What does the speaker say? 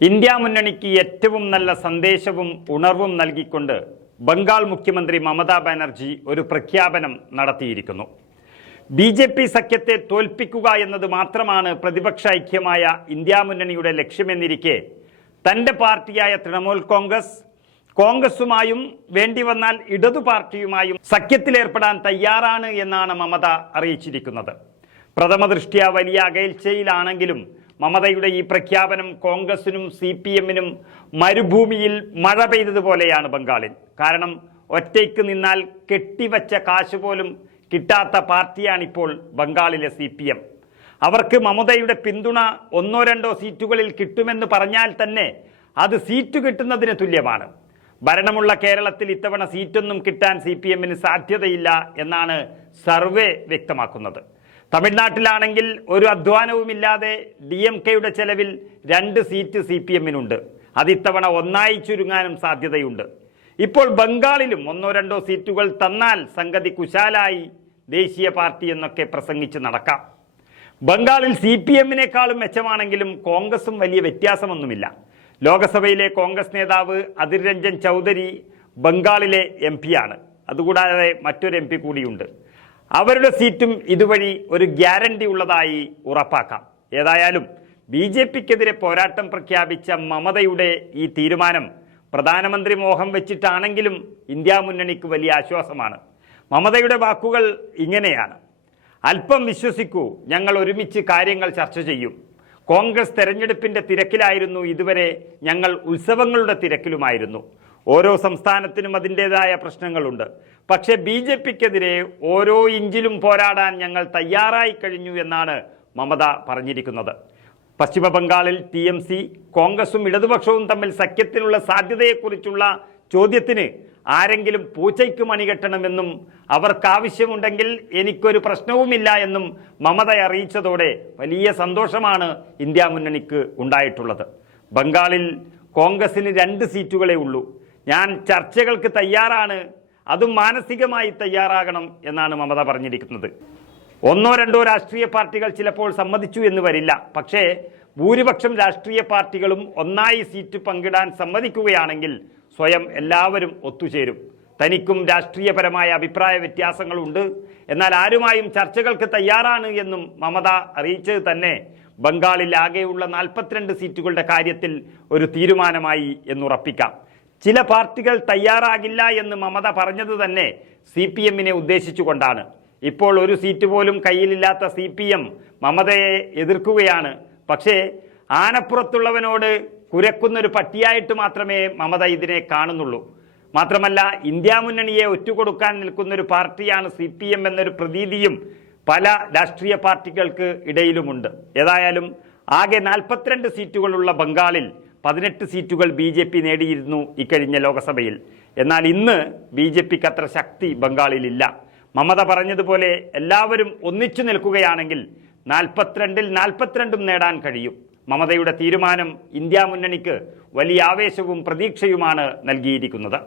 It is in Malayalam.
ഇന്ത്യ മുന്നണിക്ക് ഏറ്റവും നല്ല സന്ദേശവും ഉണർവും നൽകിക്കൊണ്ട് ബംഗാൾ മുഖ്യമന്ത്രി മമതാ ബാനർജി ഒരു പ്രഖ്യാപനം നടത്തിയിരിക്കുന്നു. ബി ജെ പി സഖ്യത്തെ തോൽപ്പിക്കുക എന്നത് മാത്രമാണ് പ്രതിപക്ഷ ഐക്യമായ ഇന്ത്യ മുന്നണിയുടെ ലക്ഷ്യമെന്നിരിക്കെ തന്റെ പാർട്ടിയായ തൃണമൂൽ കോൺഗ്രസ് കോൺഗ്രസുമായും വേണ്ടി വന്നാൽ ഇടതു പാർട്ടിയുമായും സഖ്യത്തിലേർപ്പെടാൻ തയ്യാറാണ് എന്നാണ് മമത അറിയിച്ചിരിക്കുന്നത്. പ്രഥമ ദൃഷ്ട്യ വലിയ അകൽച്ചയിലാണെങ്കിലും മമതയുടെ ഈ പ്രഖ്യാപനം കോൺഗ്രസിനും സി പി എമ്മിനും മരുഭൂമിയിൽ മഴ പെയ്തതുപോലെയാണ് ബംഗാളിൽ. കാരണം ഒറ്റയ്ക്ക് നിന്നാൽ കെട്ടിവച്ച കാശ് പോലും കിട്ടാത്ത പാർട്ടിയാണിപ്പോൾ ബംഗാളിലെ സി പി എം. അവർക്ക് മമതയുടെ പിന്തുണ ഒന്നോ രണ്ടോ സീറ്റുകളിൽ കിട്ടുമെന്ന് പറഞ്ഞാൽ തന്നെ അത് സീറ്റ് കിട്ടുന്നതിന് തുല്യമാണ്. ഭരണമുള്ള കേരളത്തിൽ ഇത്തവണ സീറ്റൊന്നും കിട്ടാൻ സി പി എമ്മിന് സാധ്യതയില്ല എന്നാണ് സർവേ വ്യക്തമാക്കുന്നത്. തമിഴ്നാട്ടിലാണെങ്കിൽ ഒരു അധ്വാനവുമില്ലാതെ ഡി എം കെയുടെ ചെലവിൽ രണ്ട് സീറ്റ് സി പി എമ്മിനുണ്ട് അത് ഇത്തവണ ഒന്നായി ചുരുങ്ങാനും സാധ്യതയുണ്ട്. ഇപ്പോൾ ബംഗാളിലും ഒന്നോ രണ്ടോ സീറ്റുകൾ തന്നാൽ സംഗതി കുശാലായി ദേശീയ പാർട്ടി എന്നൊക്കെ പ്രസംഗിച്ച് നടക്കാം. ബംഗാളിൽ സി പി എമ്മിനേക്കാളും മെച്ചമാണെങ്കിലും കോൺഗ്രസും വലിയ വ്യത്യാസമൊന്നുമില്ല. ലോകസഭയിലെ കോൺഗ്രസ് നേതാവ് അധിർ രഞ്ജൻ ചൗധരി ബംഗാളിലെ എം പിയാണ് അതുകൂടാതെ മറ്റൊരു എം പി കൂടിയുണ്ട്. അവരുടെ സീറ്റും ഇതുവഴി ഒരു ഗ്യാരണ്ടി ഉള്ളതായി ഉറപ്പാക്കാം. ഏതായാലും ബി ജെ പിക്കെതിരെ പോരാട്ടം പ്രഖ്യാപിച്ച മമതയുടെ ഈ തീരുമാനം പ്രധാനമന്ത്രി മോഹം വെച്ചിട്ടാണെങ്കിലും ഇന്ത്യ മുന്നണിക്ക് വലിയ ആശ്വാസമാണ്. മമതയുടെ വാക്കുകൾ ഇങ്ങനെയാണ്. അല്പം വിശ്വസിക്കൂ ഞങ്ങൾ ഒരുമിച്ച് കാര്യങ്ങൾ ചർച്ച ചെയ്യും. കോൺഗ്രസ് തെരഞ്ഞെടുപ്പിന്റെ തിരക്കിലായിരുന്നു ഇതുവരെ ഞങ്ങൾ ഉത്സവങ്ങളുടെ തിരക്കിലുമായിരുന്നു. ഓരോ സംസ്ഥാനത്തിനും അതിന്റെതായ പ്രശ്നങ്ങളുണ്ട്. പക്ഷേ ബി ജെ പിക്കെതിരെ ഓരോ ഇഞ്ചിലും പോരാടാൻ ഞങ്ങൾ തയ്യാറായി കഴിഞ്ഞു എന്നാണ് മമത പറഞ്ഞിരിക്കുന്നത്. പശ്ചിമ ബംഗാളിൽ ടി എം സി കോൺഗ്രസും ഇടതുപക്ഷവും തമ്മിൽ സഖ്യത്തിനുള്ള സാധ്യതയെക്കുറിച്ചുള്ള ചോദ്യത്തിന് ആരെങ്കിലും പൂച്ചയ്ക്ക് മണികെട്ടണമെന്നും അവർക്കാവശ്യമുണ്ടെങ്കിൽ എനിക്കൊരു പ്രശ്നവുമില്ല എന്നും മമത അറിയിച്ചതോടെ വലിയ സന്തോഷമാണ് ഇന്ത്യ മുന്നണിക്ക് ഉണ്ടായിട്ടുള്ളത്. ബംഗാളിൽ കോൺഗ്രസിന് രണ്ട് സീറ്റുകളേ ഉള്ളൂ. ഞാൻ ചർച്ചകൾക്ക് തയ്യാറാണ്. അതും മാനസികമായി തയ്യാറാകണം എന്നാണ് മമത പറഞ്ഞിരിക്കുന്നത്. ഒന്നോ രണ്ടോ രാഷ്ട്രീയ പാർട്ടികൾ ചിലപ്പോൾ സമ്മതിച്ചു എന്ന് വരില്ല. പക്ഷേ ഭൂരിപക്ഷം രാഷ്ട്രീയ പാർട്ടികളും ഒന്നായി സീറ്റ് പങ്കിടാൻ സമ്മതിക്കുകയാണെങ്കിൽ സ്വയം എല്ലാവരും ഒത്തുചേരും. തനിക്കും രാഷ്ട്രീയപരമായ അഭിപ്രായ വ്യത്യാസങ്ങളുണ്ട്. എന്നാൽ ആരുമായും ചർച്ചകൾക്ക് തയ്യാറാണ് എന്നും മമത അറിയിച്ചത് തന്നെ ബംഗാളിൽ ആകെയുള്ള നാൽപ്പത്തിരണ്ട് സീറ്റുകളുടെ കാര്യത്തിൽ ഒരു തീരുമാനമായി എന്നുറപ്പിക്കാം. ചില പാർട്ടികൾ തയ്യാറാകില്ല എന്ന് മമത പറഞ്ഞത് തന്നെ സി പി എമ്മിനെ ഉദ്ദേശിച്ചുകൊണ്ടാണ്. ഇപ്പോൾ ഒരു സീറ്റ് പോലും കയ്യിലില്ലാത്ത സി പി എം മമതയെ എതിർക്കുകയാണ്. പക്ഷേ ആനപ്പുറത്തുള്ളവനോട് കുരക്കുന്നൊരു പട്ടിയായിട്ട് മാത്രമേ മമത ഇതിനെ കാണുന്നുള്ളൂ. മാത്രമല്ല ഇന്ത്യ മുന്നണിയെ ഒറ്റുകൊടുക്കാൻ നിൽക്കുന്ന ഒരു പാർട്ടിയാണ് സി പി എം എന്നൊരു പ്രതീതിയും പല രാഷ്ട്രീയ പാർട്ടികൾക്ക് ഇടയിലുമുണ്ട്. ഏതായാലും ആകെ നാൽപ്പത്തിരണ്ട് സീറ്റുകളുള്ള ബംഗാളിൽ പതിനെട്ട് സീറ്റുകൾ ബി ജെ പി നേടിയിരുന്നു ഇക്കഴിഞ്ഞ ലോക്സഭയിൽ. എന്നാൽ ഇന്ന് ബി ജെ പിക്ക് അത്ര ശക്തി ബംഗാളിലില്ല. മമത പറഞ്ഞതുപോലെ എല്ലാവരും ഒന്നിച്ചു നിൽക്കുകയാണെങ്കിൽ നാൽപ്പത്തിരണ്ടിൽ നാൽപ്പത്തിരണ്ടും നേടാൻ കഴിയും. മമതയുടെ തീരുമാനം ഇന്ത്യ മുന്നണിക്ക് വലിയ ആവേശവും പ്രതീക്ഷയുമാണ് നൽകിയിരിക്കുന്നത്.